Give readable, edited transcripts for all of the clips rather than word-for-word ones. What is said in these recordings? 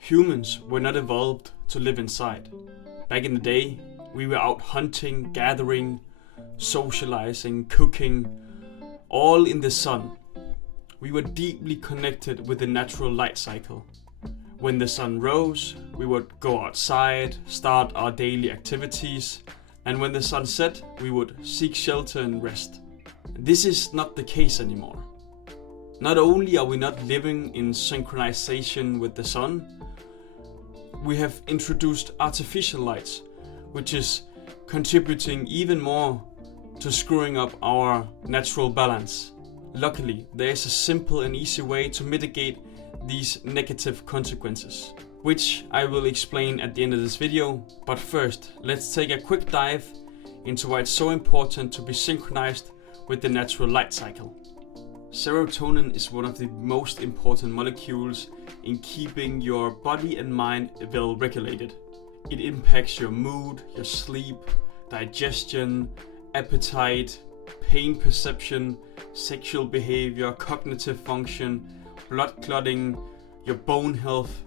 Humans were not evolved to live inside. Back in the day, we were out hunting, gathering, socializing, cooking, all in the sun. We were deeply connected with the natural light cycle. When the sun rose, we would go outside, start our daily activities, and when the sun set, we would seek shelter and rest. This is not the case anymore. Not only are we not living in synchronization with the sun, we have introduced artificial lights, which is contributing even more to screwing up our natural balance. Luckily, there is a simple and easy way to mitigate these negative consequences, which I will explain at the end of this video. But first, let's take a quick dive into why it's so important to be synchronized with the natural light cycle. Serotonin is one of the most important molecules in keeping your body and mind well regulated. It impacts your mood, your sleep, digestion, appetite, pain perception, sexual behavior, cognitive function, blood clotting, your bone health,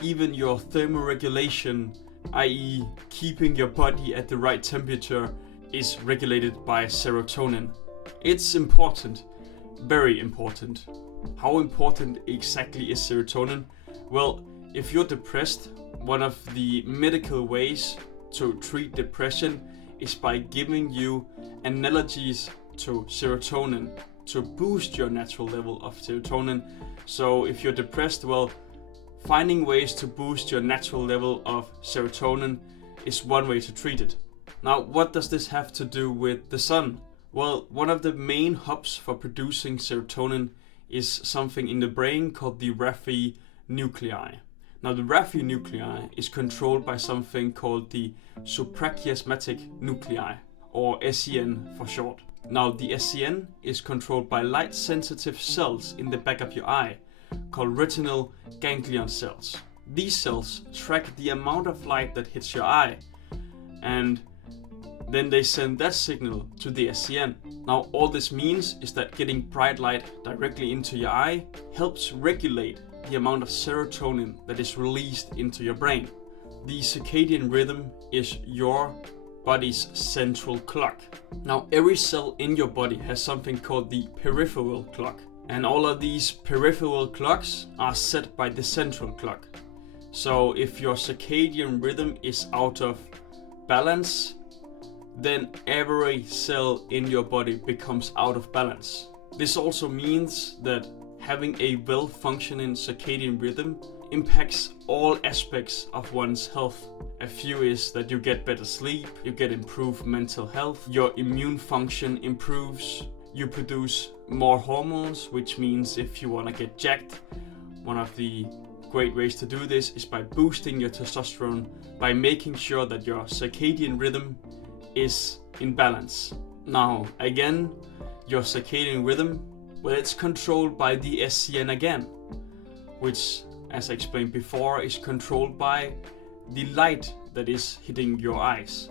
even your thermoregulation, i.e. keeping your body at the right temperature, is regulated by serotonin. It's important, very important. How important exactly is serotonin? Well, if you're depressed, one of the medical ways to treat depression is by giving you analogies to serotonin to boost your natural level of serotonin. So if you're depressed, well, finding ways to boost your natural level of serotonin is one way to treat it. Now, what does this have to do with the sun? Well, one of the main hubs for producing serotonin is something in the brain called the Raphe nuclei. Now, the Raphe nuclei is controlled by something called the suprachiasmatic nuclei, or SCN for short. Now, the SCN is controlled by light-sensitive cells in the back of your eye, called retinal ganglion cells. These cells track the amount of light that hits your eye, and then they send that signal to the SCN. Now, all this means is that getting bright light directly into your eye helps regulate the amount of serotonin that is released into your brain. The circadian rhythm is your body's central clock. Now, every cell in your body has something called the peripheral clock, and all of these peripheral clocks are set by the central clock. So if your circadian rhythm is out of balance, then every cell in your body becomes out of balance. This also means that having a well-functioning circadian rhythm impacts all aspects of one's health. A few is that you get better sleep, you get improved mental health, your immune function improves, you produce more hormones, which means if you want to get jacked, one of the great ways to do this is by boosting your testosterone, by making sure that your circadian rhythm is in balance. Now, again, your circadian rhythm, well, it's controlled by the SCN again, which, as I explained before, is controlled by the light that is hitting your eyes.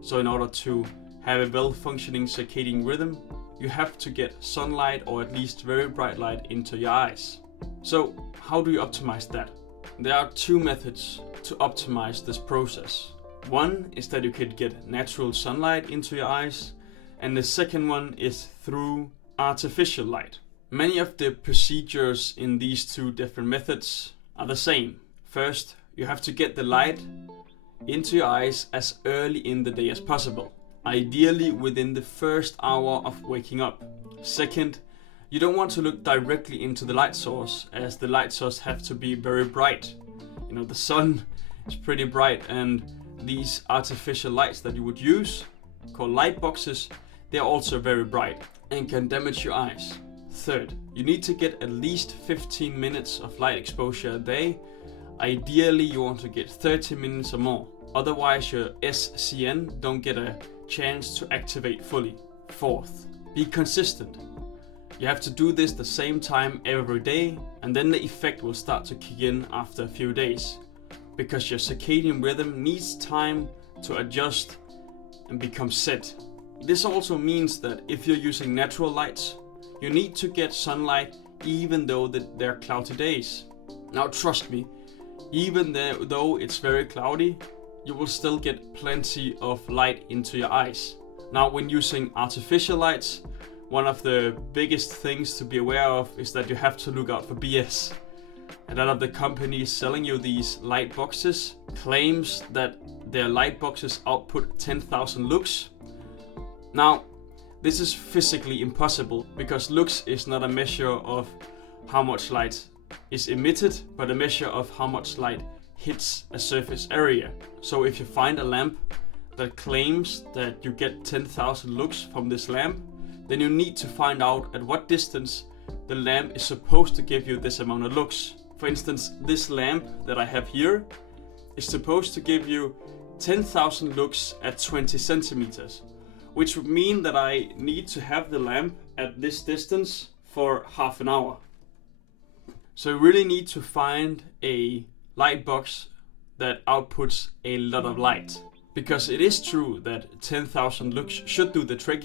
So in order to have a well-functioning circadian rhythm, you have to get sunlight, or at least very bright light, into your eyes. So how do you optimize that? There are two methods to optimize this process. One is that you could get natural sunlight into your eyes, and the second one is through artificial light. Many of the procedures in these two different methods are the same. First, you have to get the light into your eyes as early in the day as possible, ideally within the first hour of waking up. Second, you don't want to look directly into the light source, as the light source have to be very bright. You know, the sun is pretty bright, and these artificial lights that you would use, called light boxes, they're also very bright and can damage your eyes. Third, you need to get at least 15 minutes of light exposure a day. Ideally, you want to get 30 minutes or more. Otherwise, your SCN don't get a chance to activate fully. Fourth, be consistent. You have to do this the same time every day, and then the effect will start to kick in after a few days, because your circadian rhythm needs time to adjust and become set. This also means that if you're using natural lights, you need to get sunlight even though there are cloudy days. Now trust me, Even though it's very cloudy, you will still get plenty of light into your eyes. Now, when using artificial lights, one of the biggest things to be aware of is that you have to look out for BS. A lot of the companies selling you these light boxes claims that their light boxes output 10,000 lux. Now, this is physically impossible because lux is not a measure of how much light is emitted, but a measure of how much light hits a surface area. So if you find a lamp that claims that you get 10,000 lux from this lamp, then you need to find out at what distance the lamp is supposed to give you this amount of lux. For instance, this lamp that I have here is supposed to give you 10,000 lux at 20 centimeters, which would mean that I need to have the lamp at this distance for half an hour. So you really need to find a light box that outputs a lot of light. Because it is true that 10,000 lux should do the trick,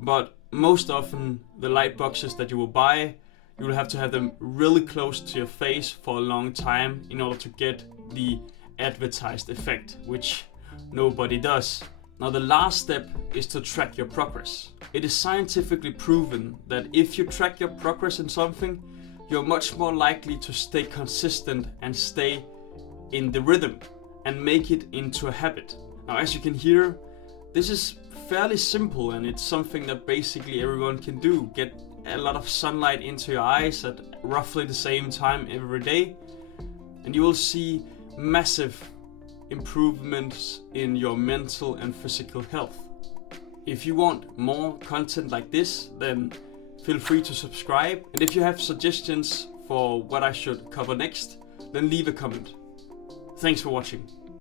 but most often the light boxes that you will buy, you will have to have them really close to your face for a long time in order to get the advertised effect, which nobody does. Now, the last step is to track your progress. It is scientifically proven that if you track your progress in something, you're much more likely to stay consistent and stay in the rhythm and make it into a habit. Now, as you can hear, this is fairly simple and it's something that basically everyone can do. Get a lot of sunlight into your eyes at roughly the same time every day, and you will see massive improvements in your mental and physical health. If you want more content like this, then feel free to subscribe. And if you have suggestions for what I should cover next, then leave a comment. Thanks for watching.